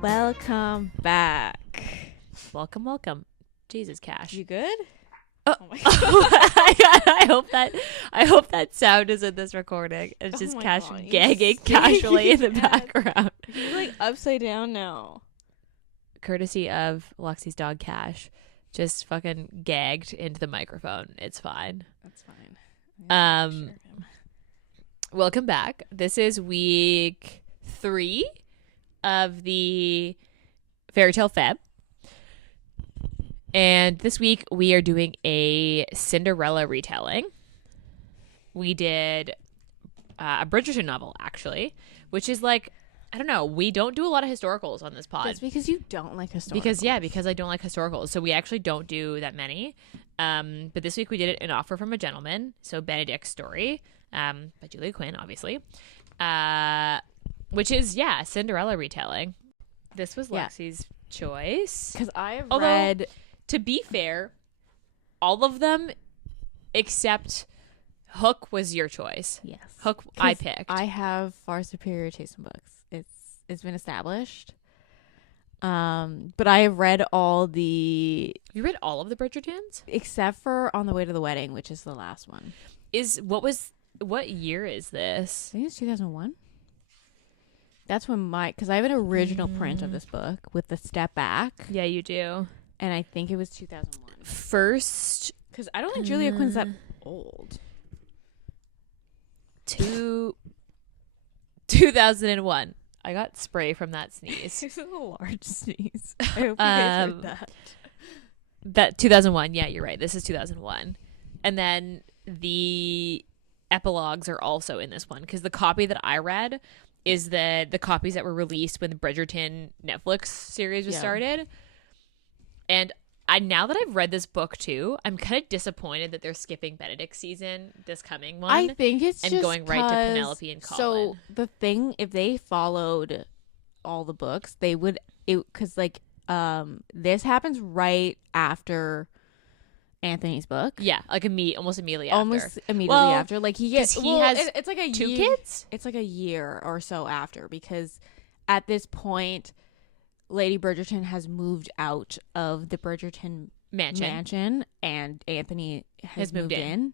Welcome back. Welcome. Jesus, Cash. You good? Oh my God. I hope that sound is in this recording. It's just Cash gagging casually in the background. He's like upside down now. Courtesy of Lexi's dog Cash, just fucking gagged into the microphone. It's fine. That's fine. Welcome back. This is week 3 of the Fairytale Feb. And this week we are doing a Cinderella retelling. We did a Bridgerton novel, actually, which is like, I don't know, we don't do a lot of historicals on this pod. That's because you don't like historicals. Because I don't like historicals. So we actually don't do that many. But this week we did An Offer from a Gentleman. So Benedict's story by Julia Quinn, obviously. Which is, Cinderella retelling. This was Lexi's choice. Because I have read... To be fair, all of them except Hook was your choice. Yes. Hook I picked. I have far superior taste in books. It's been established. But I have read all the... You read all of the Bridgertons? Except for On the Way to the Wedding, which is the last one. What year is this? I think it's 2001. That's when because I have an original print of this book with the step back. Yeah, you do. And I think it was 2001. First, because I don't think Julia Quinn's that old. 2001. I got spray from that sneeze. It's a large sneeze. I hope you guys heard that. That 2001. Yeah, you're right. This is 2001. And then the epilogues are also in this one because the copy that I read is the copies that were released when the Bridgerton Netflix series was started. And now that I've read this book too, I'm kind of disappointed that they're skipping Benedict's season, this coming one. I think it's and just going right to Penelope and Colin. So the thing, if they followed all the books, they would. Because this happens right after Anthony's book. Yeah, like almost immediately after. After. Like he has it's like a 2 year, kids. It's like a year or so after, because at this point, Lady Bridgerton has moved out of the Bridgerton mansion and Anthony has moved in.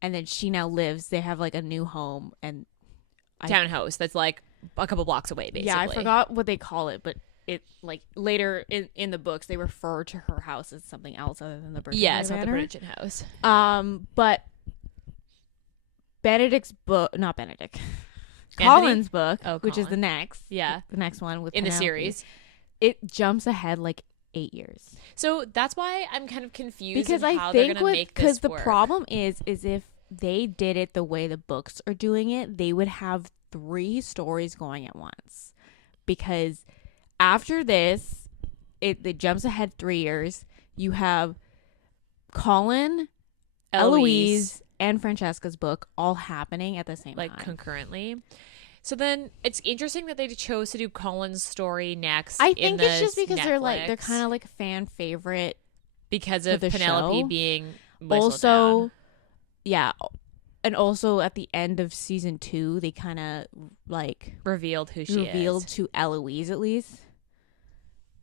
And then she now lives. They have like a new home and townhouse that's like a couple blocks away, basically. Yeah, I forgot what they call it, but it like later in the books they refer to her house as something else other than the Bridgerton. Yeah, it's not the Bridgerton house. But Benedict's book, not Benedict, Colin's book, which is the next one with in Penelope. The series. It jumps ahead like 8 years. So that's why I'm kind of confused because how they're going to make this because the work. problem is if they did it the way the books are doing it, they would have 3 stories going at once. Because after this, it jumps ahead 3 years. You have Colin, Eloise, and Francesca's book all happening at the same time. Concurrently. So then it's interesting that they chose to do Colin's story next. I think it's just because Netflix. they're kind of like a fan favorite because of Penelope being also, and also at the end of season 2, they kind of like revealed to Eloise at least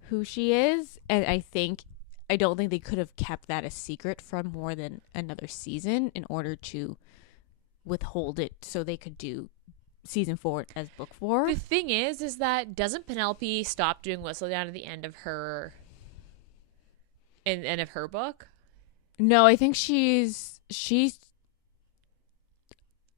who she is, and I don't think they could have kept that a secret for more than another season in order to withhold it so they could do season 4 as book 4. The thing is that doesn't Penelope stop doing Whistledown at the end of her book? No, I think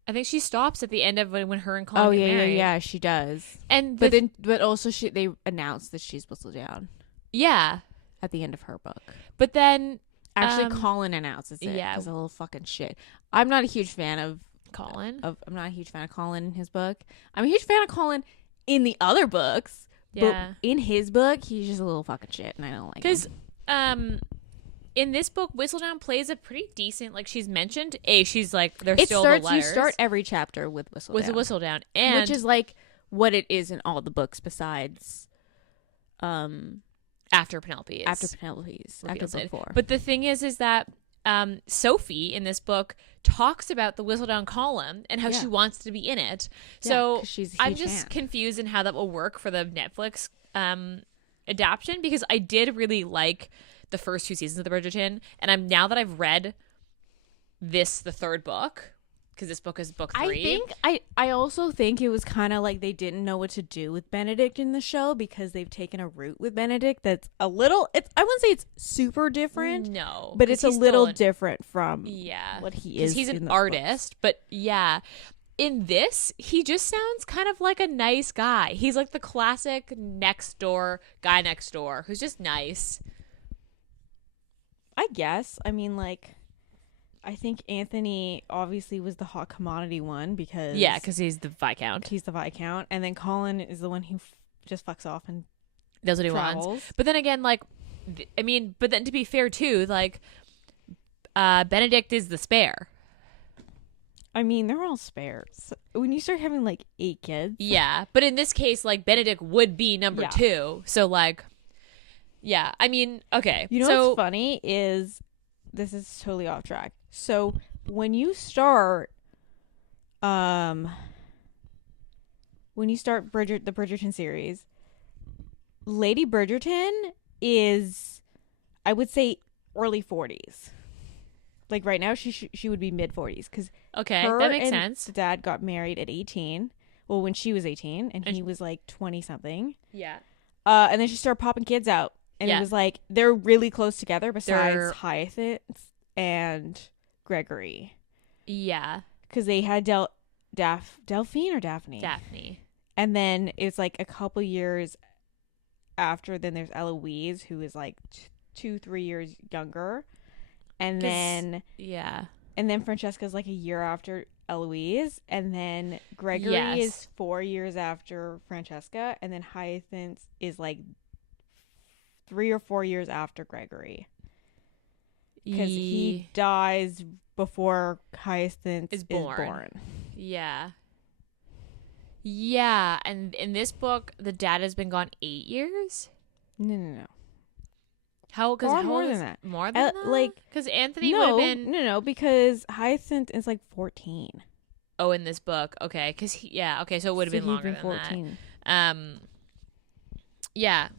I think she stops at the end of when her and Colin get married. Yeah, she does. And but also they announced that she's Whistledown. Yeah, at the end of her book. But then actually, Colin announces it. Yeah, it's a little fucking shit. I'm not a huge fan of Colin. I'm not a huge fan of Colin in his book. I'm a huge fan of Colin in the other books. Yeah. But in his book, he's just a little fucking shit, and I don't like him. Because in this book, Whistledown plays a pretty decent, like, she's mentioned, she's like, there's still the letters. You start every chapter with Whistledown. With a Whistledown. And which is like what it is in all the books besides After Penelope is after Penelope's after reveals book it. 4. But the thing is that Sophie in this book talks about the Whistledown column and how she wants to be in it. So 'cause she's a I'm huge just fan. confused in how that will work for the Netflix adaptation, because I did really like the first 2 seasons of the Bridgerton, and now that I've read the third book, because this book is book 3. I also think it was kind of like they didn't know what to do with Benedict in the show, because they've taken a route with Benedict that's a little, I wouldn't say it's super different, No, but 'cause it's a he's little still different from yeah, what he because is. he's in an those artist. books. But yeah, in this, he just sounds kind of like a nice guy. He's like the classic guy next door who's just nice. I guess. I mean, like, I think Anthony obviously was the hot commodity one because He's the Viscount. he's the Viscount, and then Colin is the one who just fucks off and That's what he travels. wants. But then again, like, but then to be fair too, like, Benedict is the spare. I mean, they're all spares. When you start having like 8 kids, Yeah, but in this case, like, Benedict would be number 2. So like, yeah, I mean, okay. you know what's funny is this is totally off track. So when you start, the Bridgerton series, Lady Bridgerton is, I would say, early 40s. Like right now, she would be mid 40s because that makes sense. The dad got married at 18. Well, when she was 18, and he was like 20 something. Yeah. And then she started popping kids out, and it was like they're really close together. Besides Hyacinth and Gregory. Yeah. Because they had Delphine or Daphne. Daphne. And then it's like a couple years after. Then there's Eloise, who is like 2-3 years younger. And then Francesca's like a year after Eloise, and then Gregory is 4 years after Francesca, and then Hyacinth is like 3 or 4 years after Gregory, because he dies before Hyacinth is born. Yeah, and in this book, the dad has been gone 8 years. No. How more than that? More than that? Like, because Anthony would have been no, because Hyacinth is like 14. Oh, in this book, okay, because so it would have been longer than 14. That. Yeah,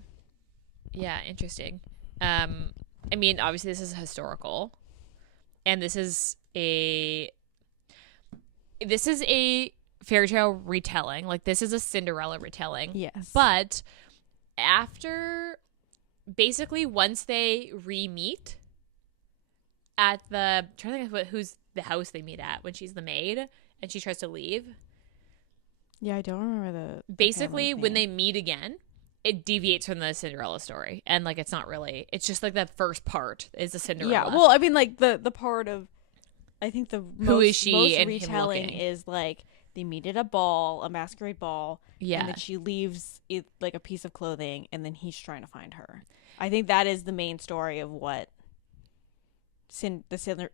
interesting. I mean, obviously, this is historical, and this is a fairy tale retelling. Like, this is a Cinderella retelling. Yes, but after. Basically, once they re-meet at I'm trying to think of who's the house they meet at when she's the maid and she tries to leave. Yeah, I don't remember the basically, when they meet again, it deviates from the Cinderella story. And, like, it's not really. It's just, like, the first part is the Cinderella. Yeah, well, I mean, like, the part of, I think the who is she most and retelling is, like, they meet at a masquerade ball. Yeah. And then she leaves, like, a piece of clothing, and then he's trying to find her. I think that is the main story of what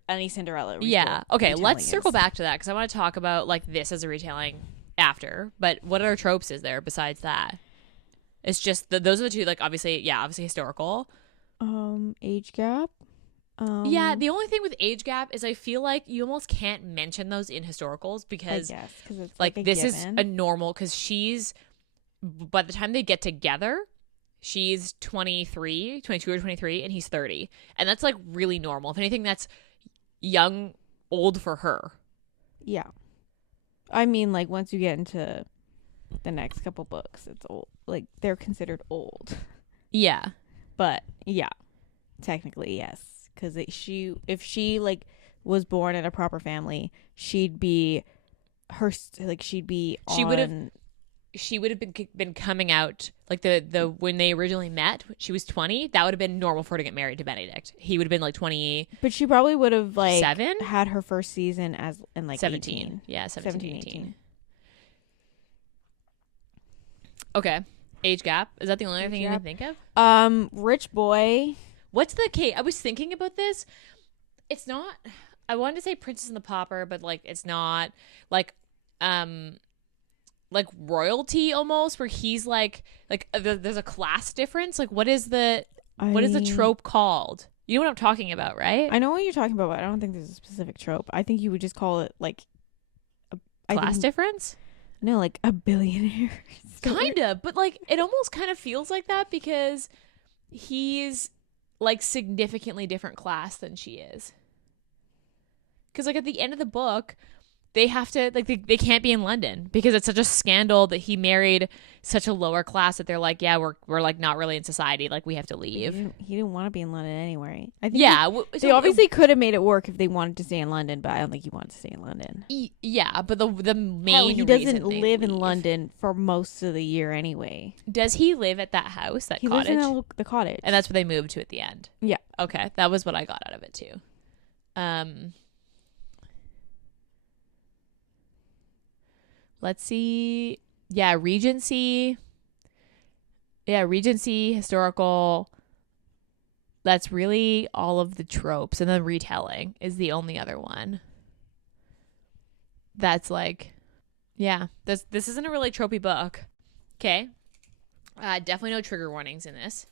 any Cinderella. Yeah. Okay. Let's circle back to that because I want to talk about like this as a retelling after. But what other tropes is there besides that? It's just those are the two. Like obviously historical. Age gap. Yeah. The only thing with age gap is I feel like you almost can't mention those in historicals because it's like this given. Is a normal because she's by the time they get together. She's 22 or 23, and he's 30. And that's, like, really normal. If anything, that's old for her. Yeah. I mean, like, once you get into the next couple books, it's old. Like, they're considered old. Yeah. But, yeah. Technically, yes. Because if she, like, was born in a proper family, she'd be she would have been coming out like the when they originally met. She was 20. That would have been normal for her to get married to Benedict. He would have been like 20. But she probably would have like 7? Had her first season in like 17. 18. Yeah, 17, 18. Okay, age gap. Is that the only other thing you can think of? Rich boy. What's the case? I was thinking about this. It's not. I wanted to say Princess and the Pauper, but like it's not like like royalty almost, where he's like there's a class difference. Like what is the trope called? You know what I'm talking about, right? I know what you're talking about, but I don't think there's a specific trope. I think you would just call it like Class difference? No, like a billionaire. Kind of, but like it almost kind of feels like that because he's like significantly different class than she is. Because like at the end of the book, they have to like they can't be in London because it's such a scandal that he married such a lower class that they're like, yeah, we're like not really in society, like we have to leave. He didn't want to be in London anyway. I think they so obviously could have made it work if they wanted to stay in London, but I don't think he wanted to stay in London. Yeah, but the main Hell, he doesn't reason live in London for most of the year anyway. Does he live at that house, that cottage? He lives in the cottage, and that's where they moved to at the end. Yeah. Okay, that was what I got out of it too. Let's see. Yeah, Regency. Yeah, Regency, historical. That's really all of the tropes. And then retelling is the only other one. That's like, yeah, this isn't a really tropey book. Okay. Definitely no trigger warnings in this.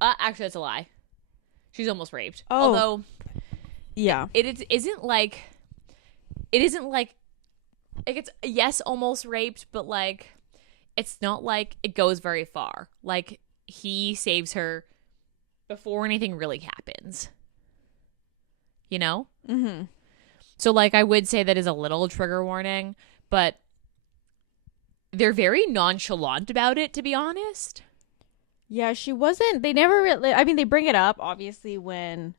Actually, that's a lie. She's almost raped. Oh. Although, yeah. It isn't like it's yes, almost raped, but like it's not like it goes very far. Like he saves her before anything really happens. You know? Mm-hmm. So like I would say that is a little trigger warning, but they're very nonchalant about it, to be honest. Yeah, she wasn't. They never really. I mean, they bring it up obviously when.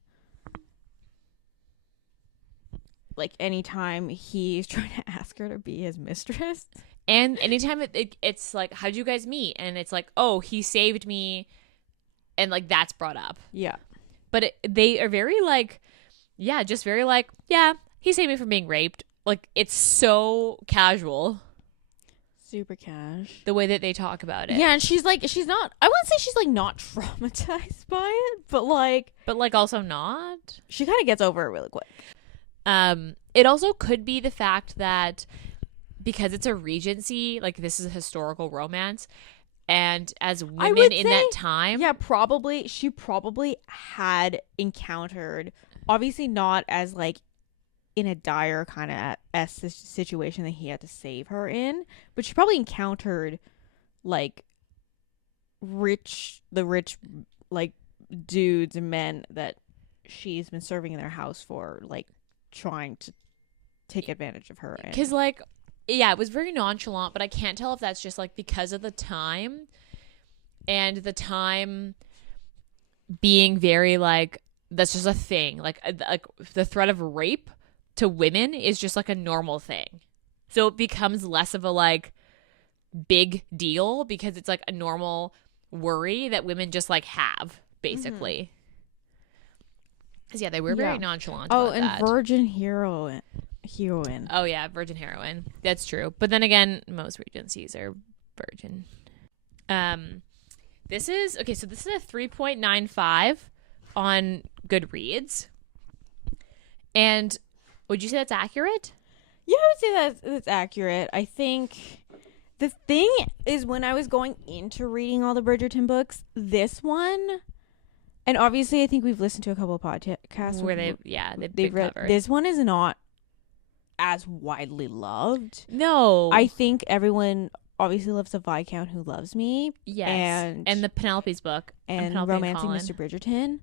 Like anytime he's trying to ask her to be his mistress. And anytime it's like, how'd you guys meet? And it's like, oh, he saved me. And like, that's brought up. Yeah. But they are very like, yeah, just very like, yeah, he saved me from being raped. Like, it's so casual. Super cash. The way that they talk about it. Yeah, and she's not, I wouldn't say she's like not traumatized by it, but like also not. She kind of gets over it really quick. It also could be the fact that because it's a Regency, like this is a historical romance, and as women in that time, yeah, probably she probably had encountered, obviously not as like in a dire kind of situation that he had to save her in, but she probably encountered like rich like dudes and men that she's been serving in their house for, like trying to take advantage of her. Because like, yeah, it was very nonchalant, but I can't tell if that's just like because of the time and the time being very like, that's just a thing. Like the threat of rape to women is just like a normal thing. So it becomes less of a like big deal because it's like a normal worry that women just like have, basically. Yeah, they were very nonchalant about that. Virgin heroine. Oh, yeah, virgin heroine. That's true. But then again, most Regencies are virgin. This is a 3.95 on Goodreads. And would you say that's accurate? Yeah, I would say that's accurate. I think the thing is, when I was going into reading all the Bridgerton books, this one... And obviously, I think we've listened to a couple of podcasts where they've read. This one is not as widely loved. No, I think everyone obviously loves the Viscount Who Loves Me. Yes, and the Penelope's book and Romancing Mr. Bridgerton.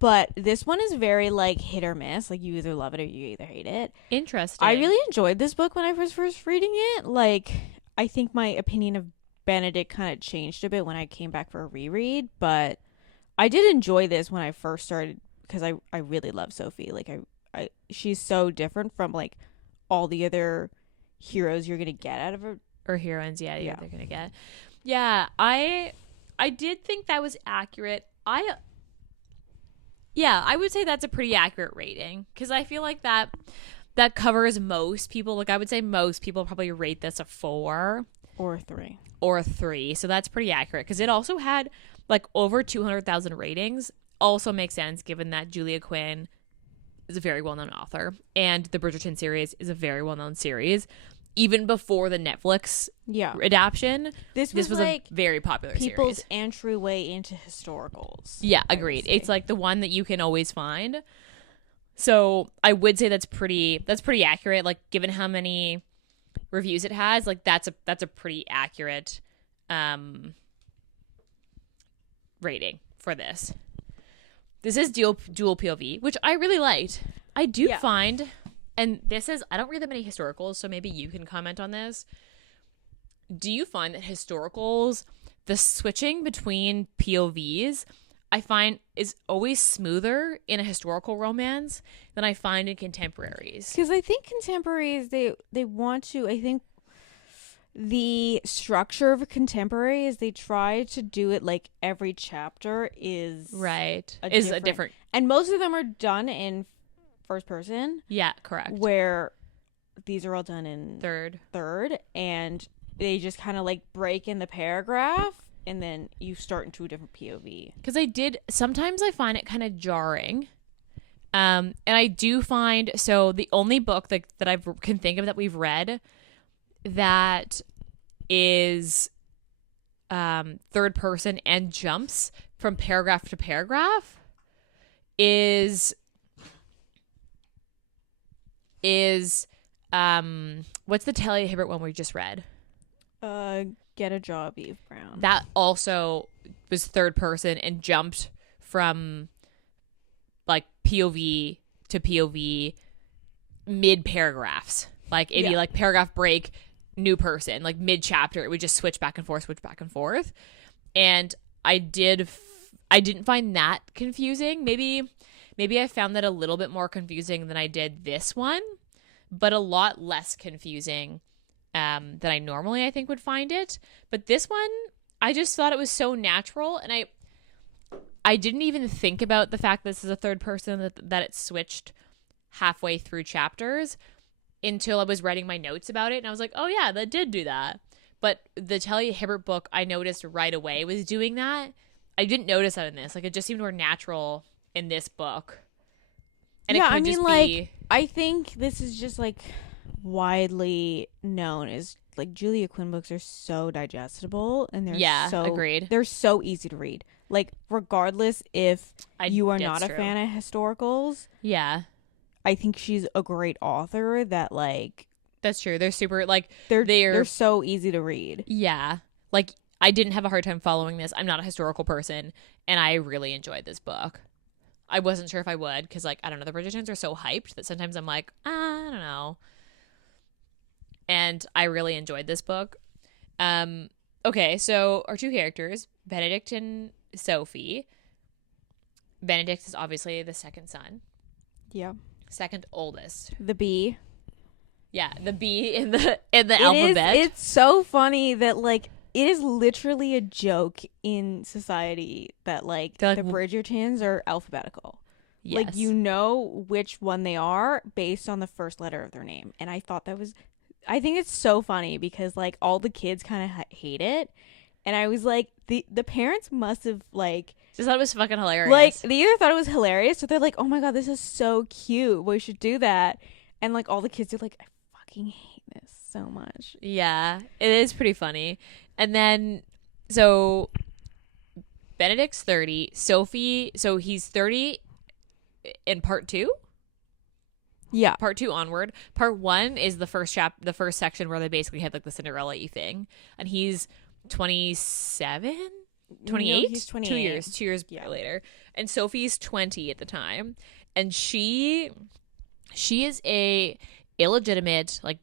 But this one is very like hit or miss. Like you either love it or you either hate it. Interesting. I really enjoyed this book when I was first reading it. Like I think my opinion of Benedict kind of changed a bit when I came back for a reread, but I did enjoy this when I first started because I really love Sophie. Like I she's so different from like all the other heroes you're gonna get out of her, or heroines. Yeah, they're gonna get. Yeah, I did think that was accurate. I would say that's a pretty accurate rating because I feel like that covers most people. Like I would say most people probably rate this a 4 or 3 or 3. So that's pretty accurate because it also had like over 200,000 ratings. Also makes sense given that Julia Quinn is a very well-known author and the Bridgerton series is a very well-known series. even before the Netflix adaptation. This was like a very popular people's series. entryway into historicals. Yeah, agreed. It's like the one that you can always find. So I would say that's pretty accurate. Like, given how many reviews it has, like that's a pretty accurate rating for this. This is dual POV, which I really liked. I do find, and this is, I don't read that many historicals, so maybe you can comment on this. Do you find that historicals, the switching between POVs, I find is always smoother in a historical romance than I find in contemporaries? Because I think contemporaries, they want to, I think the structure of a contemporary is they try to do it like every chapter is a different, and most of them are done in first person. Yeah, correct. Where these are all done in third, and they just kind of like break in the paragraph, and then you start into a different POV. Because sometimes I find it kind of jarring. And I do find, so the only book that I can think of that we've read that is third person and jumps from paragraph to paragraph is what's the Talia Hibbert one we just read? Get a Job, Eve Brown. That also was third person and jumped from like POV to POV mid paragraphs. Like it'd be like paragraph break, new person, like mid chapter it would just switch back and forth. And I didn't find that confusing. Maybe I found that a little bit more confusing than I did this one, but a lot less confusing than I normally, I think, would find it. But this one, I just thought it was so natural, and I didn't even think about the fact this is a third person, that it switched halfway through chapters until I was writing my notes about it, and I was like, oh yeah, that did do that. But the Talia Hibbert book, I noticed right away was doing that. I didn't notice that in this. Like, it just seemed more natural in this book. And yeah, I mean, like, I think this is just, like, widely known as, like, Julia Quinn books are so digestible, and they're agreed. They're so easy to read. Like, regardless if you are not a fan of historicals. Yeah. I think she's a great author that, like... That's true. They're super, like... They're so easy to read. Yeah. Like, I didn't have a hard time following this. I'm not a historical person, and I really enjoyed this book. I wasn't sure if I would, because, like, I don't know, the Bridgertons are so hyped that sometimes I'm like, I don't know. And I really enjoyed this book. Okay, so our two characters, Benedict and Sophie. Benedict is obviously the second son. Yeah. Second oldest. The B. Yeah, the B in the alphabet. It's so funny that, like, it is literally a joke in society that, like, the Bridgertons are alphabetical. Yes. Like, you know which one they are based on the first letter of their name. And I thought that was... I think it's so funny because, like, all the kids kind of hate it. And I was like, the parents must have, like... Just thought it was fucking hilarious. Like, they either thought it was hilarious or they're like, oh my god, this is so cute. We should do that. And, like, all the kids are like, I fucking hate this so much. Yeah, it is pretty funny. And then, so, Benedict's 30. Sophie, so he's 30 in part 2? Yeah. Part 2 onward. Part 1 is the first section where they basically had, like, the Cinderella-y thing. And he's 27? 28? No, he's 28. 2 years later. And Sophie's 20 at the time. And she is a illegitimate, like,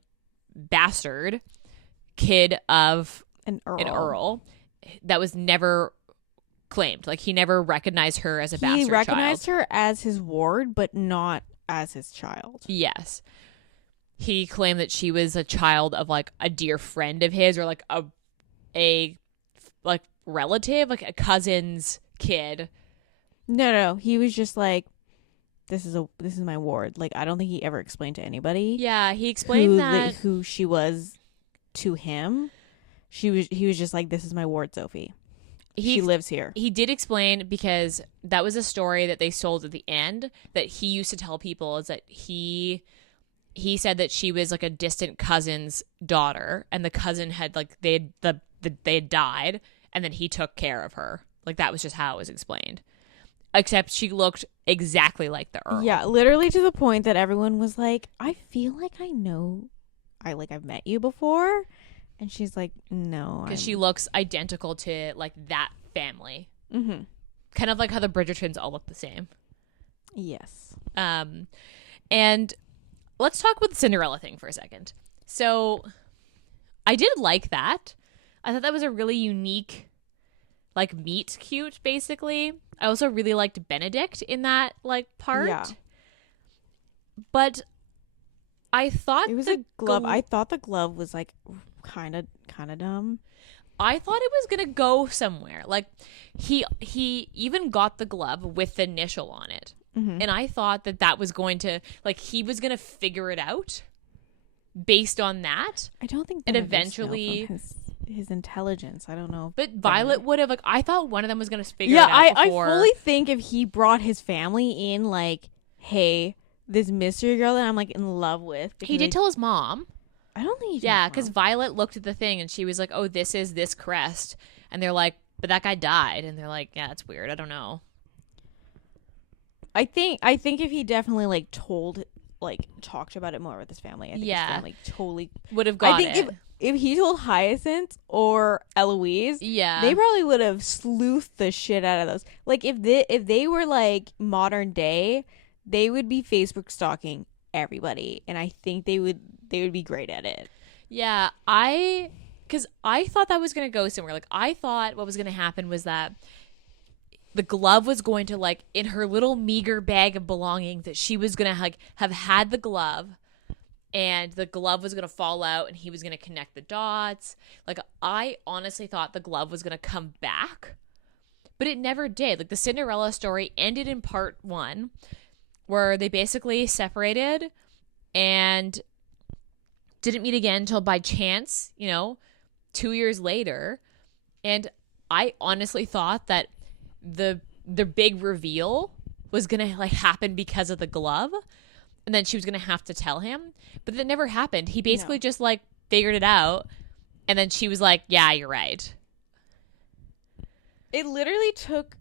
bastard kid of an earl that was never claimed. Like, he never recognized her as a bastard child. He recognized her as his ward, but not as his child. Yes. He claimed that she was a child of, like, a dear friend of his, or, like, a like, relative, like a cousin's kid. No. He was just like, this is my ward. Like, I don't think he ever explained to anybody. Yeah, he explained who she was to him. He was just like, this is my ward, Sophie. She lives here. He did explain, because that was a story that they sold at the end that he used to tell people, is that he he said that she was like a distant cousin's daughter, and the cousin had like they had died, and then he took care of her. Like that was just how it was explained. Except she looked exactly like the Earl. Yeah, literally to the point that everyone was like, I feel like I know, I've met you before. And she's like, no. Because she looks identical to like that family. Mm-hmm. Kind of like how the Bridgertons all look the same. Yes. And let's talk about the Cinderella thing for a second. So I did like that. I thought that was a really unique, like, meet cute, basically. I also really liked Benedict in that, like, part. Yeah. But I thought it was a glove. I thought the glove was like kind of dumb. I thought it was gonna go somewhere. Like he even got the glove with the initial on it, and I thought that was going to, like, he was gonna figure it out based on that. I don't think. And eventually, his intelligence. I don't know. But Violet would have, like, I thought one of them was gonna figure it out. Yeah, I fully think if he brought his family in, like, hey, this mystery girl that I'm like in love with. He did tell his mom. I don't think he did. Yeah, because Violet looked at the thing and she was like, oh, this is this crest. And they're like, but that guy died. And they're like, yeah, that's weird. I don't know. I think if he definitely like talked about it more with his family, I think his family totally would have got it. I think if he told Hyacinth or Eloise, they probably would have sleuthed the shit out of those. Like if they were like modern day, they would be Facebook stalking everybody, and I think they would be great at it. Yeah, because I thought that was going to go somewhere. Like, I thought what was going to happen was that the glove was going to, like, in her little meager bag of belongings, that she was going to, like, have had the glove, and the glove was going to fall out, and he was going to connect the dots. Like, I honestly thought the glove was going to come back, but it never did. Like, the Cinderella story ended in part 1, where they basically separated and didn't meet again until by chance, 2 years later. And I honestly thought that the big reveal was gonna, like, happen because of the glove, and then she was gonna have to tell him, but that never happened. He basically just, like, figured it out, and then she was like, yeah, you're right. It literally took,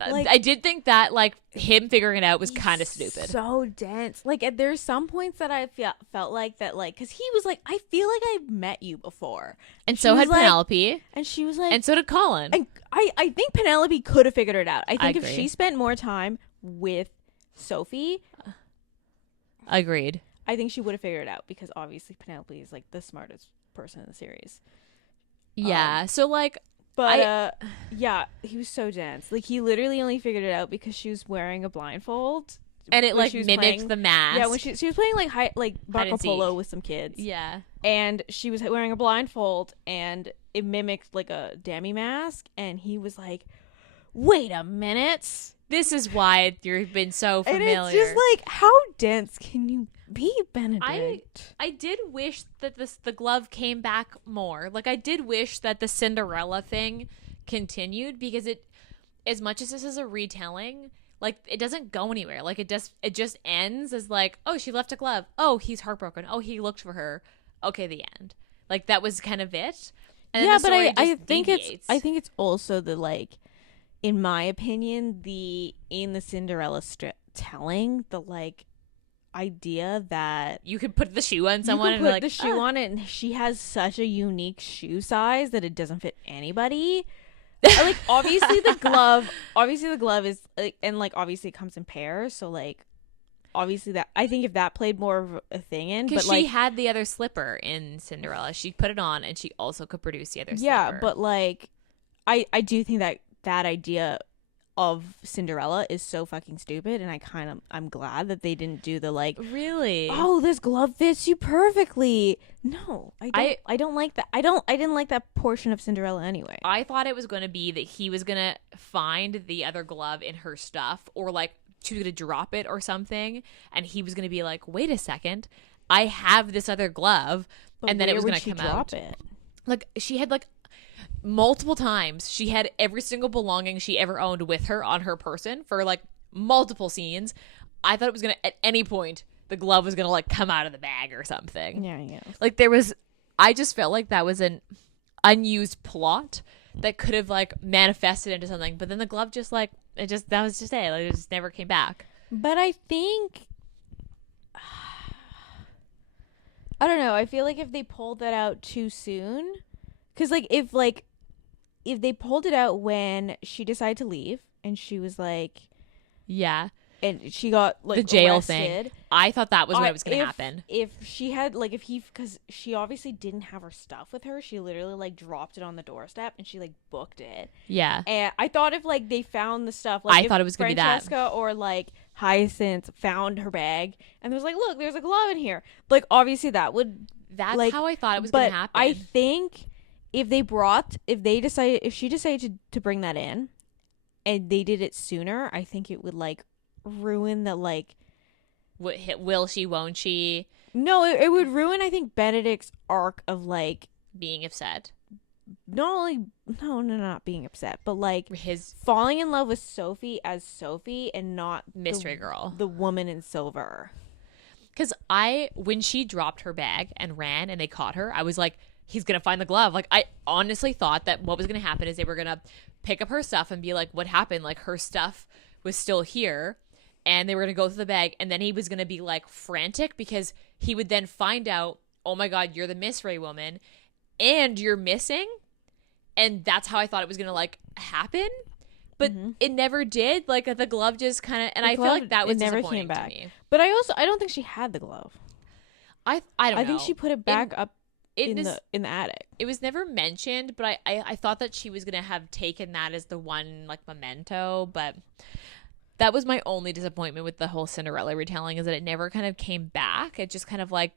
like, I did think that, like, him figuring it out was kind of stupid. So dense. Like, there's some points that I felt like that, like, because he was like, I feel like I've met you before. And so had Penelope. And she was like. And so did Colin. And I think Penelope could have figured it out. I think if she spent more time with Sophie. Agreed. I think she would have figured it out, because obviously Penelope is, like, the smartest person in the series. Yeah. So, like. But yeah, he was so dense. Like, he literally only figured it out because she was wearing a blindfold, and it, like, mimicked the mask. Yeah, when she was playing like Marco Polo with some kids. Yeah, and she was wearing a blindfold, and it mimicked, like, a dummy mask. And he was like, "Wait a minute, this is why you've been so familiar." And it's just like, how dense can you be, Benedict? I did wish that the glove came back more. Like, I did wish that the Cinderella thing continued, because it, as much as this is a retelling, like, it doesn't go anywhere. Like, it just ends as, like, oh, she left a glove. Oh, he's heartbroken. Oh, he looked for her. Okay, the end. Like, that was kind of it. And yeah, but I think it's also the, like, in my opinion, in the Cinderella telling, the, like, idea that you could put the shoe on someone and, put, like, the shoe on it, and she has such a unique shoe size that it doesn't fit anybody. Like, obviously the glove is, like, and, like, obviously it comes in pairs, so, like, obviously that, I think if that played more of a thing in, because but, like, she had the other slipper in Cinderella, she put it on, and she also could produce the other slipper. Yeah, but, like, I do think that idea of Cinderella is so fucking stupid, and I'm glad that they didn't do the, like, really, oh, this glove fits you perfectly. No, I don't like that. I didn't like that portion of Cinderella anyway. I thought it was going to be that he was going to find the other glove in her stuff, or, like, she was going to drop it or something, and he was going to be like, wait a second, I have this other glove, but and then it was going to come out. It? Like, she had, like, multiple times, she had every single belonging she ever owned with her on her person for, like, multiple scenes. I thought it was going to, at any point, the glove was gonna like come out of the bag or something. Yeah. Like I just felt like that was an unused plot that could have like manifested into something, but then the glove just like that was just it. Like it just never came back. But I think I don't know. I feel like if they pulled that out too soon, because if they pulled it out when she decided to leave and she was like, yeah, and she got like the jail arrested, thing. I thought that was what was going to happen. If she had like because she obviously didn't have her stuff with her, she literally like dropped it on the doorstep and she like booked it. Yeah, and I thought if like they found the stuff, like I thought it was going to be that Francesca or like Hyacinth found her bag and was like, look, there's a glove in here. Like obviously that's like, how I thought it was going to happen. I think if she decided to bring that in and they did it sooner, I think it would like ruin the like will she, won't she? No, it would ruin I think Benedict's arc of like being upset. Not being upset, but like his falling in love with Sophie as Sophie and not mystery girl, the woman in silver. Because when she dropped her bag and ran and they caught her, I was like, he's gonna find the glove. Like I honestly thought that what was gonna happen is they were gonna pick up her stuff and be like, what happened? Like her stuff was still here. And they were going to go through the bag. And then he was going to be like frantic because he would then find out, oh my God, you're the mystery woman and you're missing. And that's how I thought it was going to like happen. But it never did. Like the glove just kind of, and I feel like that was never disappointing came back. to me. But I don't think she had the glove. I don't know. I think she put it back up in the attic. It was never mentioned, but I thought that she was going to have taken that as the one like memento, but that was my only disappointment with the whole Cinderella retelling is that it never kind of came back. It just kind of like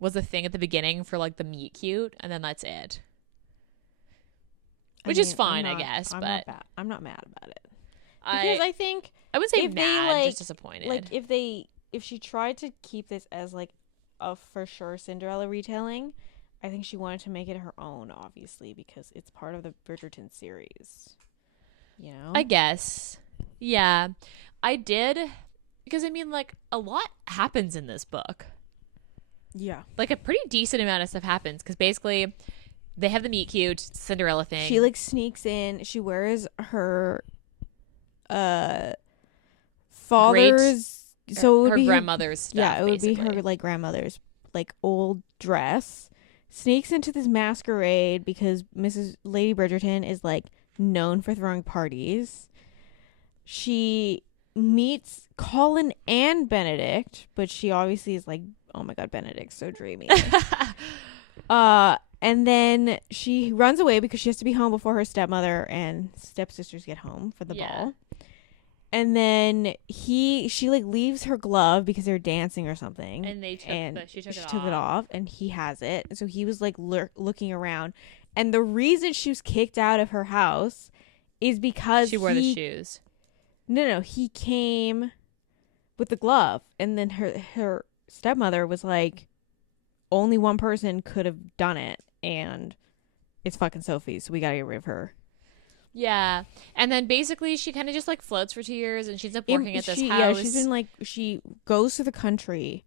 was a thing at the beginning for like the meet cute, and then that's it. Which is fine, I guess. But I'm not mad about it because I think I wouldn't say if mad, they, like, just disappointed. Like if she tried to keep this as like a for sure Cinderella retelling, I think she wanted to make it her own, obviously, because it's part of the Bridgerton series. You know, I guess. Yeah, I did, because I mean, like, a lot happens in this book. Yeah. Like, a pretty decent amount of stuff happens, because basically, they have the meet cute Cinderella thing. She, like, sneaks in. She wears her, father's... So it would be her grandmother's stuff, yeah, it would basically be her, like, grandmother's, like, old dress. Sneaks into this masquerade, because Lady Bridgerton is, like, known for throwing parties. She meets Colin and Benedict, but she obviously is like, oh my God, Benedict's so dreamy. And then she runs away because she has to be home before her stepmother and stepsisters get home for the ball. And then she like leaves her glove because they're dancing or something. And she took it off, and he has it. So he was like looking around. And the reason she was kicked out of her house is because she wore the shoes. No, he came with the glove, and then her stepmother was like, only one person could have done it, and it's fucking Sophie, so we gotta get rid of her. Yeah, and then basically she kind of just like floats for 2 years, and she ends up working at this house. Yeah, she's been like, she goes to the country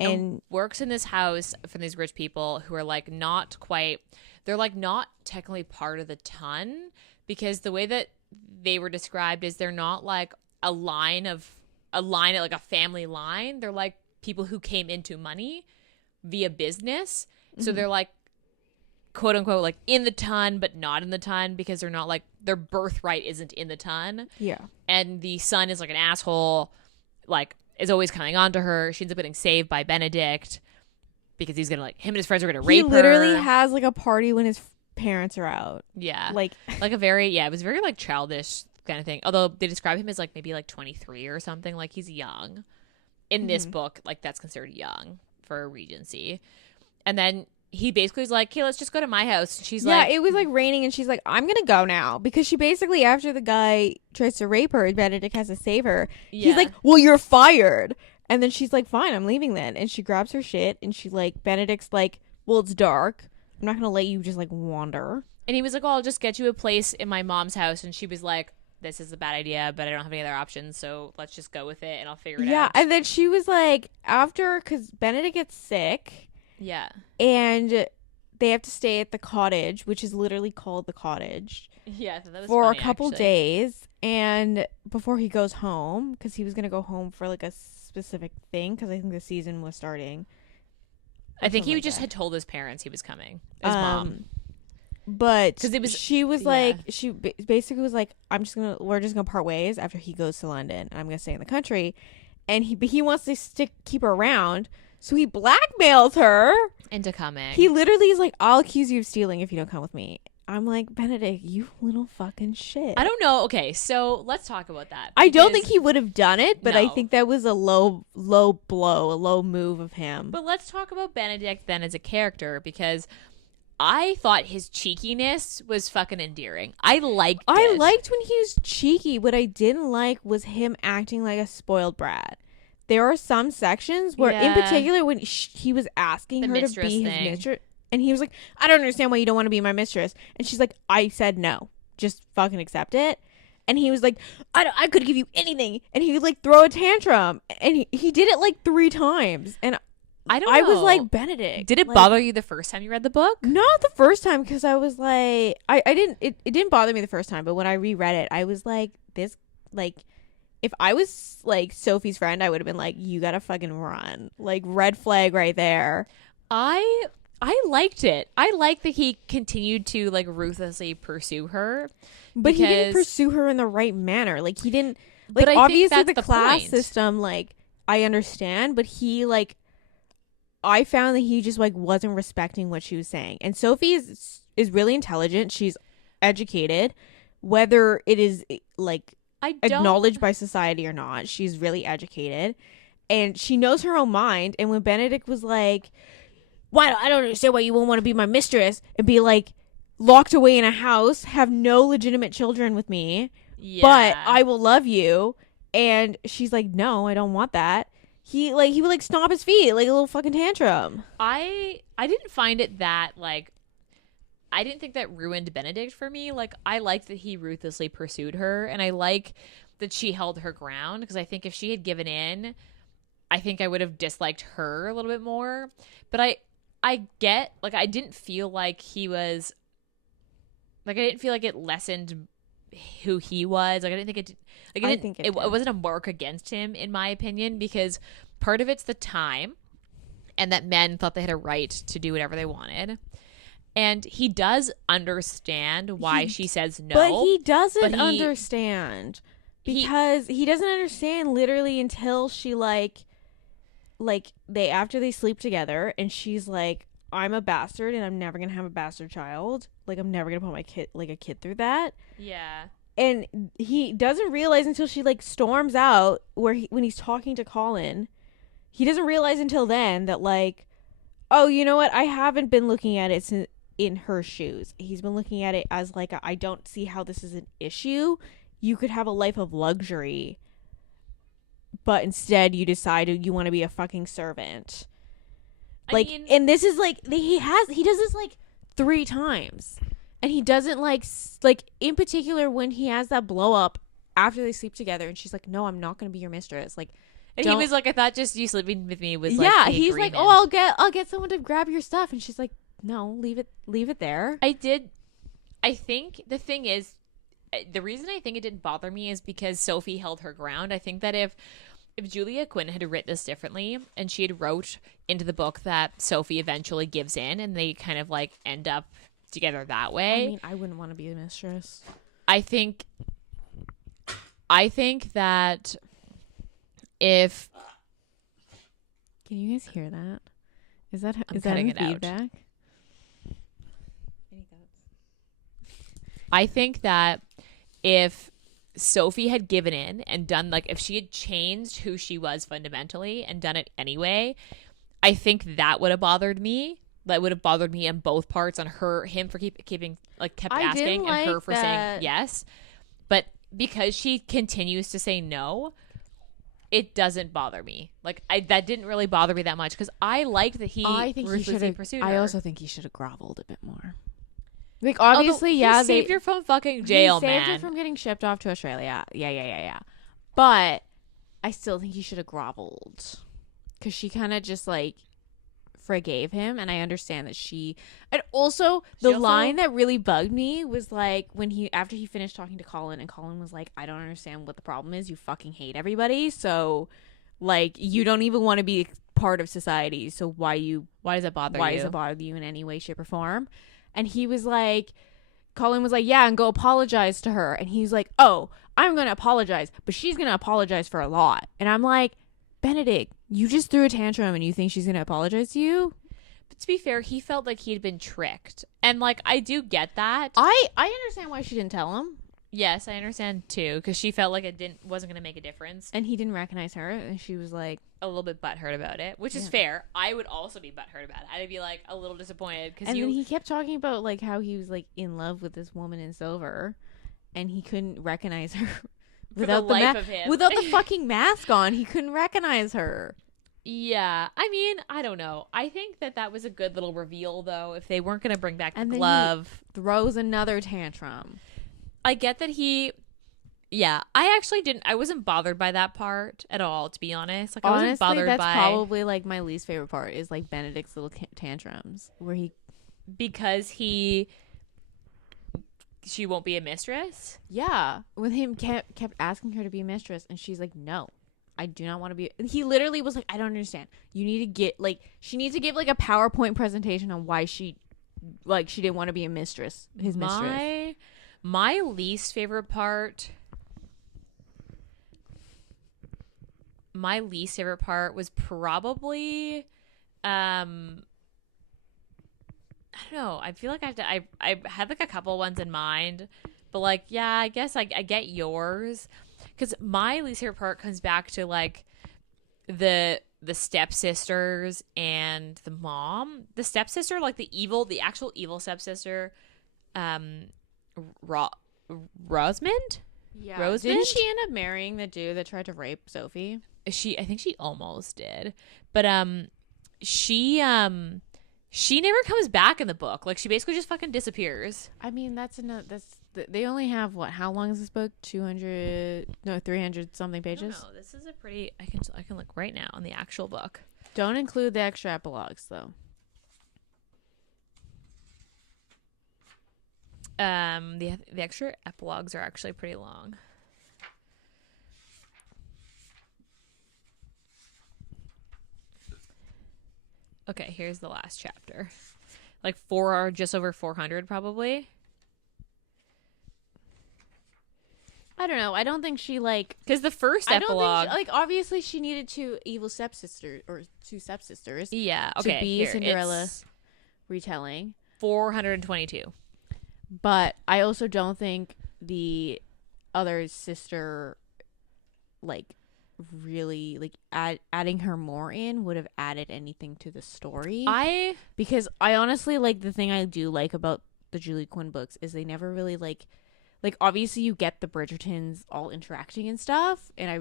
and works in this house for these rich people who are like not quite, they're like not technically part of the ton, because the way that they were described is they're not like a line like a family line. They're like people who came into money via business. So they're like, quote unquote, like in the ton, but not in the ton, because they're not like, their birthright isn't in the ton. Yeah. And the son is like an asshole, like is always coming on to her. She ends up getting saved by Benedict because he's gonna like, him and his friends are gonna rape her. He literally has like a party when his parents are out. Yeah. Like a very, it was very like childish kind of thing. Although they describe him as like maybe like 23 or something. Like he's young. In this book, like that's considered young for a Regency. And then he basically was like, hey, let's just go to my house. She's like, it was like raining, and she's like, I'm gonna go now, because she basically, after the guy tries to rape her, Benedict has to save her. Yeah. He's like, well, you're fired. And then she's like, fine, I'm leaving then. And she grabs her shit, and she like, Benedict's like, well, it's dark, I'm not gonna let you just like wander. And he was like, oh, I'll just get you a place in my mom's house. And she was like, this is a bad idea, but I don't have any other options, so let's just go with it and I'll figure it Yeah, out. and then she was like, after, because Benedict gets sick, Yeah. and they have to stay at the cottage, which is literally called the cottage, Yeah, so that was for funny, a couple actually. days, and before he goes home, because he was going to go home for like a specific thing, because I think the season was starting. I think he like just that. had told his parents he was coming. His mom. But 'Cause it was- she was yeah. like, she basically was like, we're just gonna part ways after he goes to London, and I'm gonna stay in the country, and he wants to keep her around, so he blackmails her Into coming. He literally is like, I'll accuse you of stealing if you don't come with me. I'm like, Benedict, you little fucking shit. I don't know. Okay, so let's talk about that. I don't think because- he would have done it, but I No. think that was a low blow, a low move of him. But let's talk about Benedict then as a character, because I thought his cheekiness was fucking endearing. I liked it. I liked when he was cheeky. What I didn't like was him acting like a spoiled brat. There are some sections where, in Yeah. particular, when he was asking The her to mistress be his thing. mistress, and he was like, I don't understand why you don't want to be my mistress. And she's like, I said no. Just fucking accept it. And he was like, I could give you anything. And he would like throw a tantrum. And he did it like 3 times. And I don't know. I was like, Benedict. Did it like, bother you the first time you read the book? Not the first time, because I was like, it didn't bother me the first time, but when I reread it, I was like, this, like, if I was like Sophie's friend, I would have been like, you gotta fucking run. Like, red flag right there. I liked it. I liked that he continued to like ruthlessly pursue her. But he didn't because- pursue her in the right manner. Like, he didn't, But like, I think obviously that's the the class point. system, like, I understand, but he, like, I found that he just, like, wasn't respecting what she was saying. And Sophie is really intelligent. She's educated. Whether it is, like, I don't acknowledged by society or not, she's really educated. And she knows her own mind. And when Benedict was like, I don't understand why you won't want to be my mistress, and be, like, locked away in a house, have no legitimate children with me, Yeah. but I will love you. And she's like, no, I don't want that. He would like stomp his feet like a little fucking tantrum. I didn't find it that like I didn't think that ruined Benedict for me. Like, I liked that he ruthlessly pursued her, and I like that she held her ground, because I think if she had given in, I think I would have disliked her a little bit more. But I get, like, I didn't feel like he was like, I didn't feel like it lessened who he was. Like, I didn't think it like I it, think didn't, it it did. wasn't a mark against him, in my opinion, because part of it's the time, and that men thought they had a right to do whatever they wanted. And he does understand why she says no. But he doesn't but he- understand. Because he doesn't understand literally until she like they after they sleep together, and she's like, I'm a bastard and I'm never gonna have a bastard child. Like, I'm never gonna put my kid through that. Yeah. And he doesn't realize until she like storms out when he's talking to Colin. He doesn't realize until then that, like, oh, you know what? I haven't been looking at it in her shoes. He's been looking at it as like, I don't see how this is an issue. You could have a life of luxury, but instead you decided you want to be a fucking servant. Like, and this is like, he does this like 3 times. And he doesn't like in particular when he has that blow up after they sleep together, and she's like, no, I'm not going to be your mistress. Like, And he was like, I thought just you sleeping with me was like, yeah, the he's like, agreement. oh, I'll get someone to grab your stuff. And she's like, no, leave it there. I think the thing is, the reason I think it didn't bother me is because Sophie held her ground. I think that if Julia Quinn had written this differently, and she had wrote into the book that Sophie eventually gives in and they kind of like end up together that way. I mean, I wouldn't want to be a mistress. I think that if Can you guys hear that? Is that I'm is that cutting in it out. feedback? I think that if Sophie had given in and done, like, if she had changed who she was fundamentally and done it anyway, I think that would have bothered me. That would have bothered me on both parts, on him for keeping like kept I asking, didn't and her like for that. saying yes. But because she continues to say no, it doesn't bother me. Like, that didn't really bother me that much, because I liked that he I think he should ruthlessly have pursued her. I also think he should have groveled a bit more. Like, obviously, he saved her from fucking jail, he saved man. her from getting shipped off to Australia. Yeah. But I still think he should have groveled. Because she kind of just, like, forgave him. And I understand that and also, the line that really bugged me was, like, after he finished talking to Colin, and Colin was like, I don't understand what the problem is. You fucking hate everybody. So, like, you don't even want to be part of society. So why does it bother you in any way, shape, or form? And he was like, Colin was like, yeah, and go apologize to her. And he's like, oh, I'm going to apologize, but she's going to apologize for a lot. And I'm like, Benedict, you just threw a tantrum and you think she's going to apologize to you? But to be fair, he felt like he'd been tricked. And, like, I do get that. I understand why she didn't tell him. Yes, I understand too, because she felt like it wasn't going to make a difference. And he didn't recognize her, and she was like a little bit butthurt about it, which is fair. I would also be butthurt about it. I'd be like a little disappointed because then he kept talking about like how he was like in love with this woman in silver, and he couldn't recognize her without without the fucking mask on. He couldn't recognize her. Yeah, I mean, I don't know. I think that was a good little reveal, though. If they weren't going to bring back the glove, he throws another tantrum. I get that yeah, I wasn't bothered by that part at all, to be honest. Like, I wasn't bothered that's probably like my least favorite part is like Benedict's little tantrums where because she won't be a mistress. Yeah, with him kept asking her to be a mistress, and she's like, no, I do not want to be. He literally was like, I don't understand. You need to get like she needs to give like a PowerPoint presentation on why she didn't want to be a mistress. Mistress. My least favorite part. My least favorite part was probably, I don't know. I feel like I had like a couple ones in mind, but like, yeah, I guess I get yours, because my least favorite part comes back to like the stepsisters and the mom. The stepsister, like the actual evil stepsister, Rosamund? Yeah. Rosamund? Didn't she end up marrying the dude that tried to rape Sophie? I think she almost did. But she never comes back in the book. Like, she basically just fucking disappears. I mean, they only have how long is this book? 300 something pages? No, this is a pretty I can look right now on the actual book. Don't include the extra epilogues though. The extra epilogues are actually pretty long. Okay, here's the last chapter. Like just over 400 probably. I don't know. I don't think she like because the first epilogue, obviously she needed two stepsisters. Yeah, okay. To be Cinderella retelling 422. But I also don't think the other sister, like, really, like, adding her more in would have added anything to the story. Because I honestly, like, the thing I do like about the Julia Quinn books is they never really, like, obviously you get the Bridgertons all interacting and stuff, and I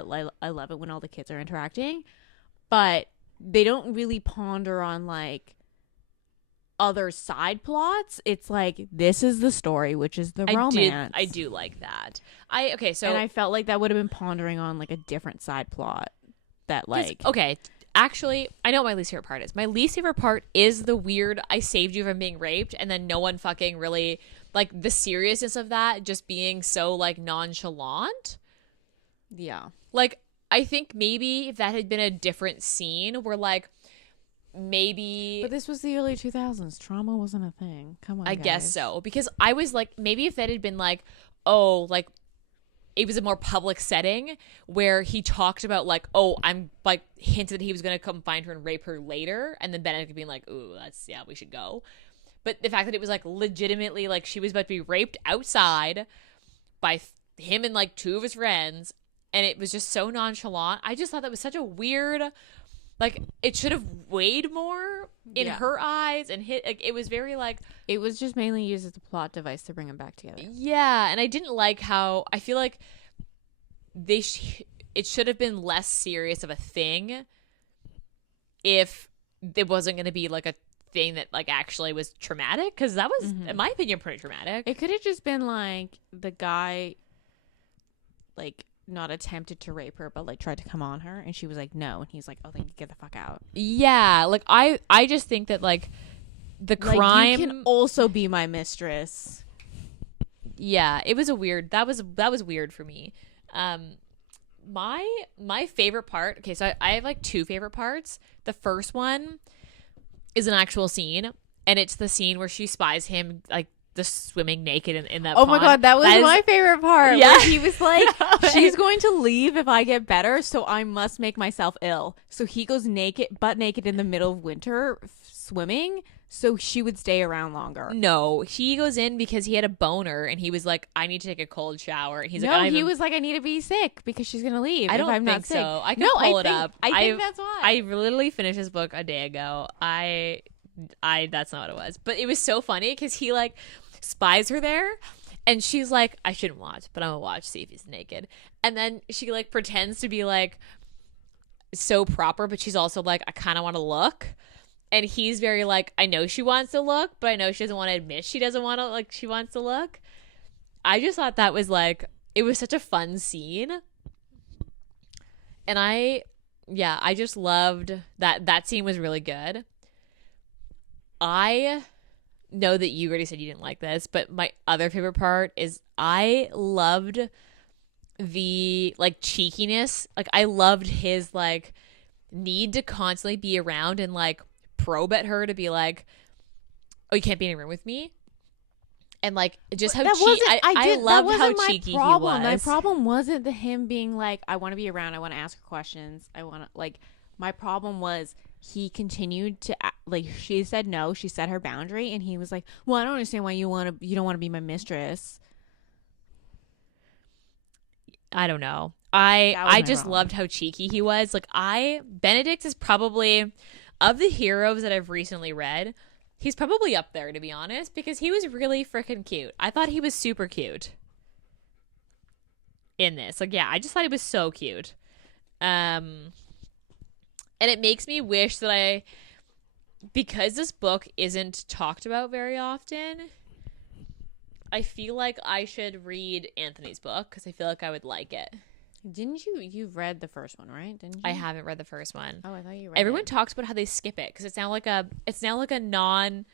love it when all the kids are interacting, but they don't really ponder on, like, other side plots. It's like, this is the story, which is the romance. I do like that. And I felt like that would have been pondering on like a different side plot that like okay, actually I know what my least favorite part is. My least favorite part is the weird I saved you from being raped, and then no one fucking really, like, the seriousness of that just being so like nonchalant. Yeah, like, I think maybe if that had been a different scene where like maybe, but this was the early 2000s. Trauma wasn't a thing. Come on, I guys. guess so, because I was like, maybe if that had been like, oh, like it was a more public setting where he talked about like, oh, I'm like hinted that he was gonna come find her and rape her later, and then Benedict being like, ooh, we should go. But the fact that it was like legitimately like she was about to be raped outside by him and like two of his friends, and it was just so nonchalant. I just thought that was such a weird. Like, it should have weighed more in her eyes, and it was very, like... It was just mainly used as a plot device to bring them back together. Yeah, and I didn't like how... I feel like it should have been less serious of a thing if it wasn't going to be, like, a thing that like actually was traumatic, because that was, in my opinion, pretty traumatic. It could have just been like the guy, like, not attempted to rape her, but like tried to come on her, and she was like, no, and he's like, oh, then get the fuck out. Yeah, like I just think that like the crime, like, you can also be my mistress. Yeah, it was a weird. That was weird for me. My favorite part. Okay, so I have like two favorite parts. The first one is an actual scene, and it's the scene where she spies him like just swimming naked in that. Oh pond. my god, that was my favorite part. Yeah, where he was like, she's going to leave if I get better, so I must make myself ill. So he goes naked, butt naked, in the middle of winter, swimming, so she would stay around longer. No, he goes in because he had a boner, and he was like, I need to take a cold shower. And he's no, like, he was like, I need to be sick because she's gonna leave. I don't if I'm think not sick. so. I can pull it up. I think that's why. I literally finished this book a day ago. I that's not what it was, but it was so funny because he like spies her there, and she's like, I shouldn't watch, but I'm gonna watch, see if he's naked. And then she like pretends to be like so proper, but she's also like, I kind of want to look. And he's very like, I know she wants to look, but I know she doesn't want to admit she doesn't want to, like, she wants to look. I just thought that was like, it was such a fun scene. And I just loved that scene was really good. I know that you already said you didn't like this, but my other favorite part is I loved the like cheekiness. Like I loved his like need to constantly be around and like probe at her to be like, oh, you can't be in a room with me. And like just how cheeky. I loved how cheeky he was. My problem wasn't him being like, I want to be around, I want to ask her questions, I want to like. My problem was he continued to like. She said no. She set her boundary, and he was like, "Well, I don't understand why you don't want to be my mistress." I don't know. I just loved how cheeky he was. Like Benedict is probably, of the heroes that I've recently read, he's probably up there, to be honest, because he was really freaking cute. I thought he was super cute in this. Like, yeah, I just thought he was so cute. And it makes me wish that because this book isn't talked about very often, I feel like I should read Anthony's book because I feel like I would like it. Didn't you've read the first one, right? Didn't you? I haven't read the first one. Oh, I thought you read Everyone it. talks about how they skip it because it's now like a non.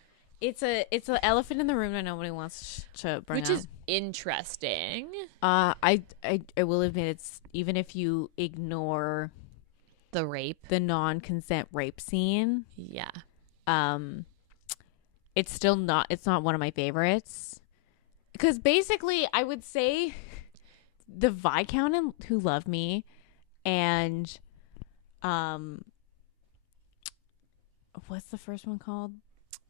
It's an elephant in the room that nobody wants to bring up. Which is interesting. I will admit, it's, even if you ignore the rape, the non-consent rape scene, yeah, it's not one of my favorites, because basically I would say the Viscount in Who Loved Me and what's the first one called?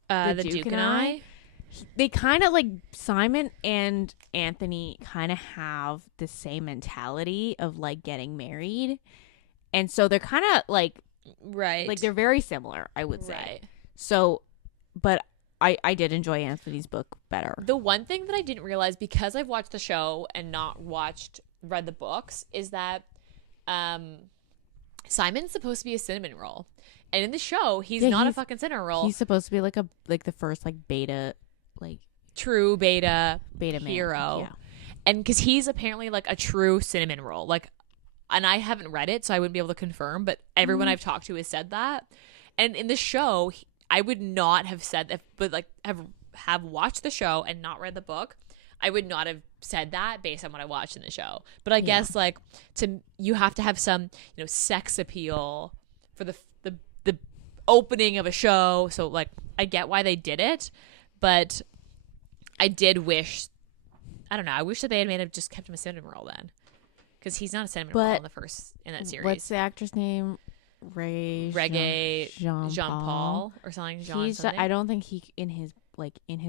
The Duke and I. They kind of like, Simon and Anthony kind of have the same mentality of like getting married, and so they're kind of like, right, like they're very similar, I would say. Right. So, but I did enjoy Anthony's book better. The one thing that I didn't realize, because I've watched the show and not read the books, is that Simon's supposed to be a cinnamon roll, and in the show he's not a fucking cinnamon roll. He's supposed to be like the first like beta, like true beta man. hero, Yeah. And because he's apparently like a true cinnamon roll, like, and I haven't read it, so I wouldn't be able to confirm, but everyone I've talked to has said that. And in the show, I would not have said that, but like have watched the show and not read the book, I would not have said that based on what I watched in the show. But I guess like you have to have some, sex appeal for the opening of a show. So like I get why they did it, but I did wish, I don't know, I wish that they had just kept him a cinnamon roll then, because he's not a cinnamon roll in that series. What's the actor's name? Reggae Jean Paul or something. Something. I don't think he in his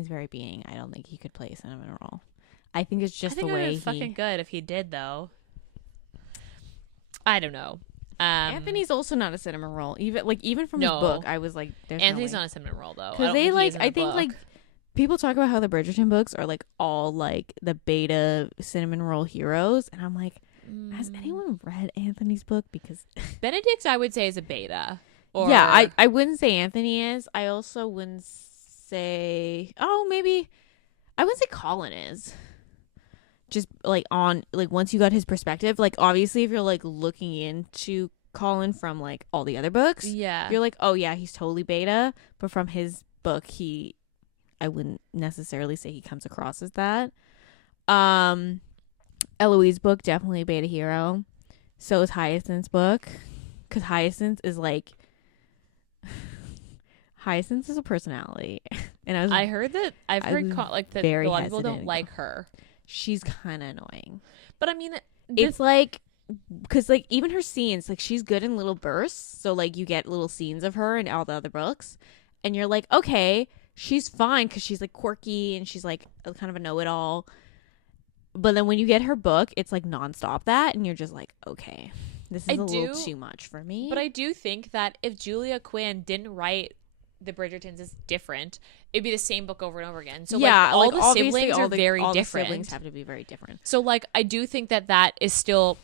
very being, I don't think he could play a cinnamon roll. I think it's just the way it would be fucking good if he did, though. I don't know. Anthony's also not a cinnamon roll. Even from his book, I was like, Anthony's not a cinnamon roll though. Because they like, I think like people talk about how the Bridgerton books are like all like the beta cinnamon roll heroes, and I'm like, has anyone read Anthony's book? Because Benedict, I would say, is a beta. Or Yeah, I wouldn't say Anthony is. I also wouldn't say, oh, maybe I wouldn't say Colin is. Just like on like once you got his perspective, like obviously if you're like looking into Colin from like all the other books, yeah. you're like, oh yeah, he's totally beta. But from his book, I wouldn't necessarily say he comes across as that. Eloise's book, definitely beta hero. So is Hyacinth's book, because Hyacinth is like Hyacinth is a personality, and I've heard that like that very a lot of people don't hesitant. like her. She's kind of annoying. But I mean, It's like, because like even her scenes, like she's good in little bursts. So like you get little scenes of her in all the other books, and you're like, okay, she's fine because she's like quirky and she's like a kind of a know-it-all. But then when you get her book, it's like nonstop that, and you're just like, okay, this is a little too much for me. But I do think that if Julia Quinn didn't write the Bridgertons as different, it'd be the same book over and over again. So yeah, like, all like, the siblings are very all different. The siblings have to be very different. So like I do think that is still,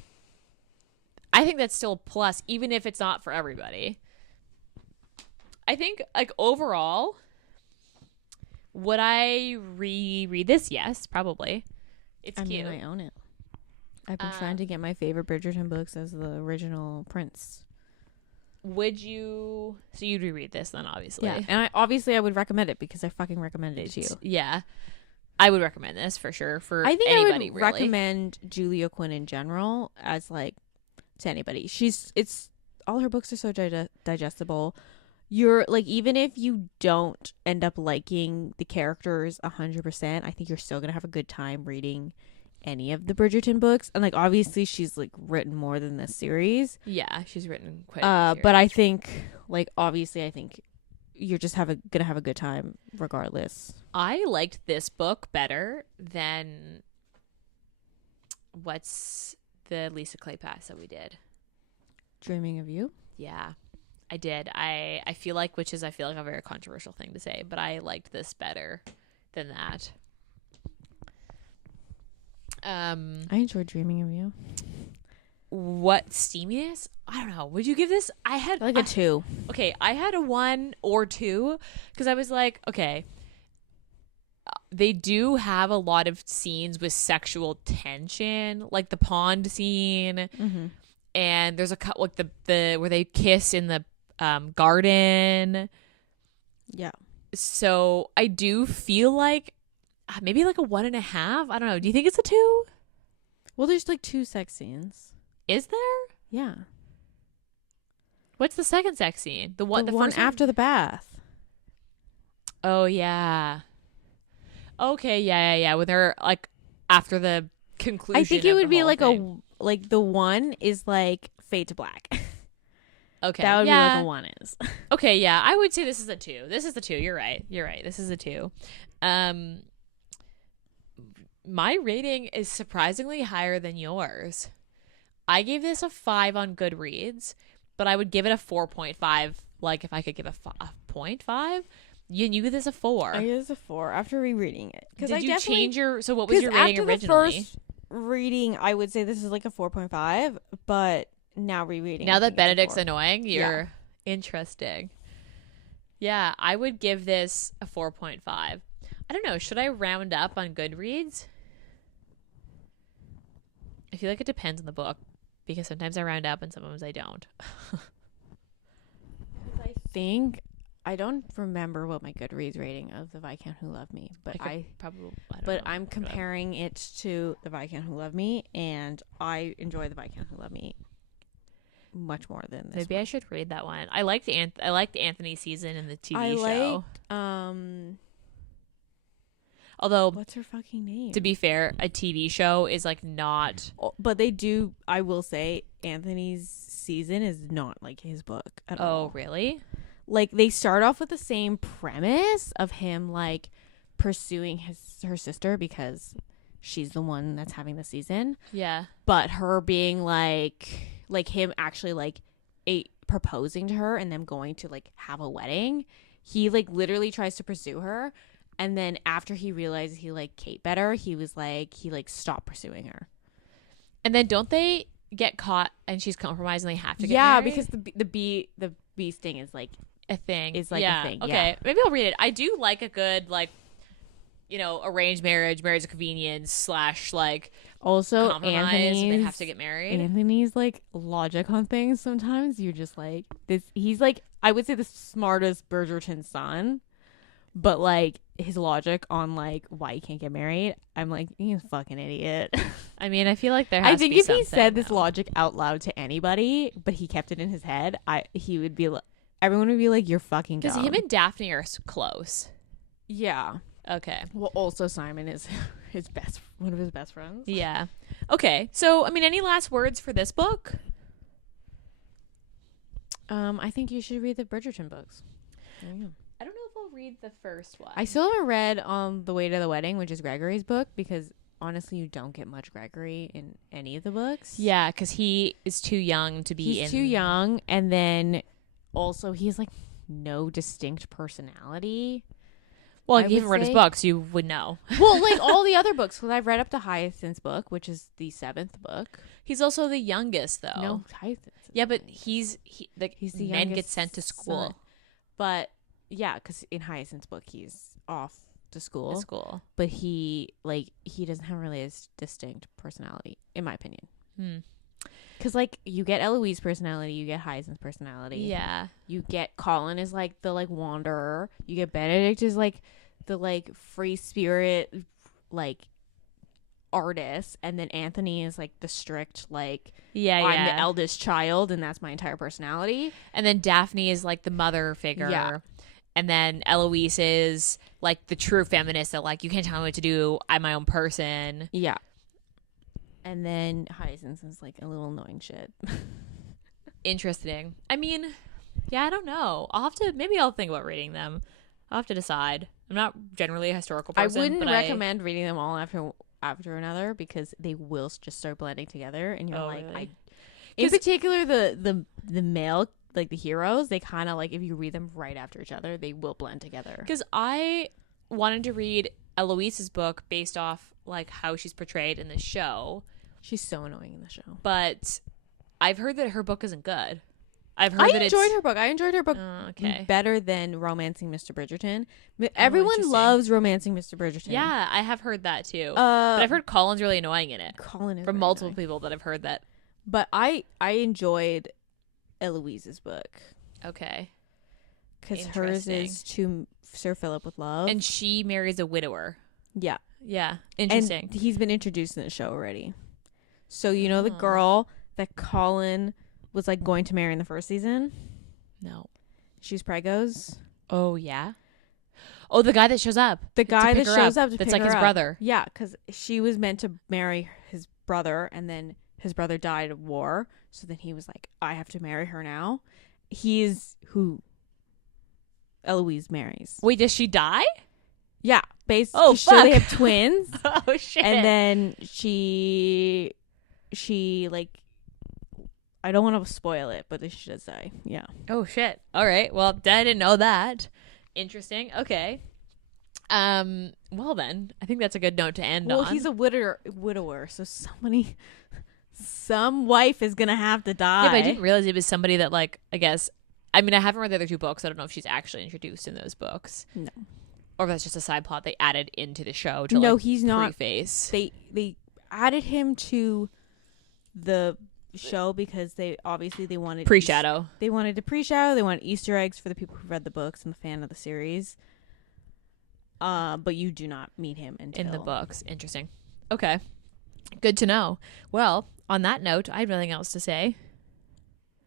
I think that's still a plus, even if it's not for everybody. I think like overall, would I reread this? Yes, probably. It's cute. I own it. I've been trying to get my favorite Bridgerton books as the original prince. Would you? So you'd reread this then, obviously. Yeah, and I would recommend it because I fucking recommended it to you. Yeah, I would recommend this for sure for I think anybody. I would really recommend Julia Quinn in general as like to anybody. It's all her books are so digestible. You're like, even if you don't end up liking the characters 100%, I think you're still gonna have a good time reading any of the Bridgerton books. And like obviously she's like written more than this series. Yeah, she's written quite a few but I think like obviously I think you're just gonna have a good time regardless. I liked this book better than what's the Lisa Clay Pass that we did. Dreaming of You? Yeah, I did. I feel like a very controversial thing to say, but I liked this better than that. I enjoyed Dreaming of You. What steaminess? I don't know. Would you give this? I had like a 2. Okay, I had a 1 or 2 because I was like, okay, they do have a lot of scenes with sexual tension, like the pond scene, and there's a cut like the where they kiss in the garden. Yeah. So I do feel like maybe like a 1.5. I don't know. Do you think it's a 2? Well, there's like 2 sex scenes. Is there? Yeah. What's the second sex scene? The one first after the bath. Oh yeah. Okay, yeah. When they're like after the conclusion. I think it would be like thing. the one is like Fade to Black. Okay. That would be like a 1 is. Okay, yeah. I would say this is a 2. This is the 2. You're right. This is a 2. My rating is surprisingly higher than yours. I gave this a 5 on Goodreads, but I would give it a 4.5. Like if I could give a 0.5, you give this a 4. I give this a 4 after rereading it. Did you change your? So what was your rating originally? The first reading, I would say this is like a 4.5, but now rereading. Now that Benedict's annoying, you're interesting. Yeah, I would give this a 4.5. I don't know. Should I round up on Goodreads? I feel like it depends on the book because sometimes I round up and sometimes I don't. I think I don't remember what my Goodreads rating of The Viscount Who Loved Me, but I'm comparing it to The Viscount Who Loved Me, and I enjoy The Viscount Who Loved Me much more than this. Maybe one. I should read that one. I liked Anthony's season in the TV show. Although, what's her fucking name? To be fair, a TV show is like not. But they do. I will say, Anthony's season is not like his book at all. Oh, really? Like they start off with the same premise of him like pursuing her sister because she's the one that's having the season. Yeah. But her being like him actually like proposing to her and them going to like have a wedding. He like literally tries to pursue her. And then after he realizes he liked Kate better, he stopped pursuing her. And then don't they get caught and she's compromised and they have to get married? married? Because the bee sting is like a thing. Is like a thing. Okay, Yeah. maybe I'll read it. I do like a good like, you know, arranged marriage of convenience / like also compromise. They have to get married. Anthony's like logic on things. Sometimes you're just like this. He's like, I would say, the smartest Bridgerton son, but like his logic on like why he can't get married, I'm like, he's a fucking idiot. I mean, I feel like there has I think to be if he something, said this though. logic out loud to anybody, but he kept it in his head, he would be, everyone would be like, you're fucking dumb. Because him and Daphne are close. Yeah. Okay. Well, also Simon is one of his best friends. Yeah. Okay. So, I mean, any last words for this book? I think you should read the Bridgerton books. There you go. I don't know if I'll read the first one. I still haven't read The Way to the Wedding, which is Gregory's book, because honestly, you don't get much Gregory in any of the books. Yeah, because he is too young to be He's too young, and then also he's like no distinct personality. Well, I if you haven't would read his say. books, you would know. Well, like all the other books, because I've read up to Hyacinth's book, which is the 7th book. He's also the youngest, though. No, Hyacinth. Yeah, but he's the the men youngest get sent to school. son. But yeah, because in Hyacinth's book, he's off to school. At school. But he doesn't have really a distinct personality, in my opinion. Because like you get Eloise's personality, you get Hyacinth's personality. Yeah. You get Colin is like the like wanderer. You get Benedict is like the like free spirit like artist, and then Anthony is like the strict like I'm the eldest child and that's my entire personality. And then Daphne is like the mother figure. Yeah. And then Eloise is like the true feminist that like you can't tell me what to do. I'm my own person. Yeah. And then Hyacinth is like a little annoying shit. Interesting. I mean, yeah, I don't know. Maybe I'll think about reading them. I'll have to decide. I'm not generally a historical person. I wouldn't recommend reading them all after another, because they will just start blending together, and you're really? In particular the male, like the heroes, they kind of like, if you read them right after each other, they will blend together. Because I wanted to read Eloise's book based off like how she's portrayed in the show. She's so annoying in the show. But I've heard that her book isn't good. I enjoyed her book. I enjoyed her book better than Romancing Mr. Bridgerton. Everyone loves Romancing Mr. Bridgerton. Yeah, I have heard that too. But I've heard Colin's really annoying in it. Colin is from multiple people that I've heard that. But I enjoyed Eloise's book. Okay. Because hers is to Sir Philip with love. And she marries a widower. Yeah. Yeah. Interesting. And he's been introduced in the show already. So you know the girl that Colin was like going to marry in the first season? No. She's Pregos. Oh, yeah. Oh, the guy that shows up. The guy that shows up to that's pick like her his up. brother. Yeah, because she was meant to marry his brother, and then his brother died of war. So then he was like, I have to marry her now. He's who Eloise marries. Wait, does she die? Yeah. Oh, fuck. They have twins. Oh, shit. And then she like, I don't want to spoil it, but she does die. Yeah. Oh, shit. All right. Well, I didn't know that. Interesting. Okay. Well then, I think that's a good note to end on. Well, he's a widower, so some wife is gonna have to die. Yeah, but I didn't realize it was somebody that, like, I guess. I mean, I haven't read the other two books. I don't know if she's actually introduced in those books. No. Or if that's just a side plot they added into the show to he's not. Preface. They added him to the show because they wanted pre-shadow. They wanted to pre-shadow. They wanted Easter eggs for the people who read the books and the fan of the series. But you do not meet him until in the books. Interesting. Okay. Good to know. Well, on that note, I have nothing else to say.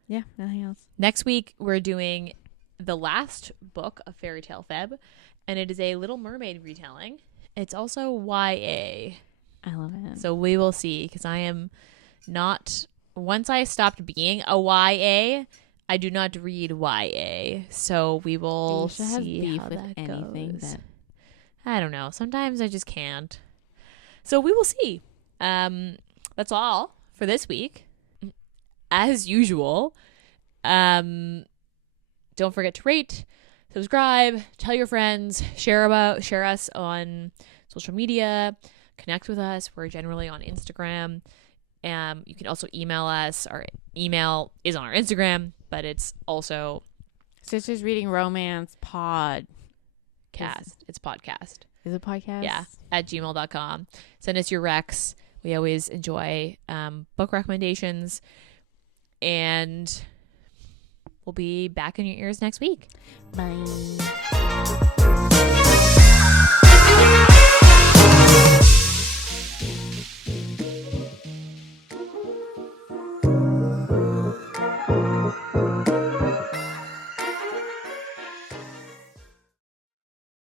Yeah, nothing else. Next week, we're doing the last book of Fairytale Feb, and it is a Little Mermaid retelling. It's also YA. I love it. So we will see, because I am not... Once I stopped being a YA, I do not read YA. So we will see how that goes. I don't know. Sometimes I just can't. So we will see. That's all for this week. As usual, don't forget to rate, subscribe, tell your friends, share us on social media, connect with us. We're generally on Instagram. You can also email us. Our email is on our Instagram, but it's also Sisters Reading Romance Pod. It's podcast. Is it podcast? Yeah, at gmail.com. Send us your recs. We always enjoy book recommendations. And we'll be back in your ears next week. Bye.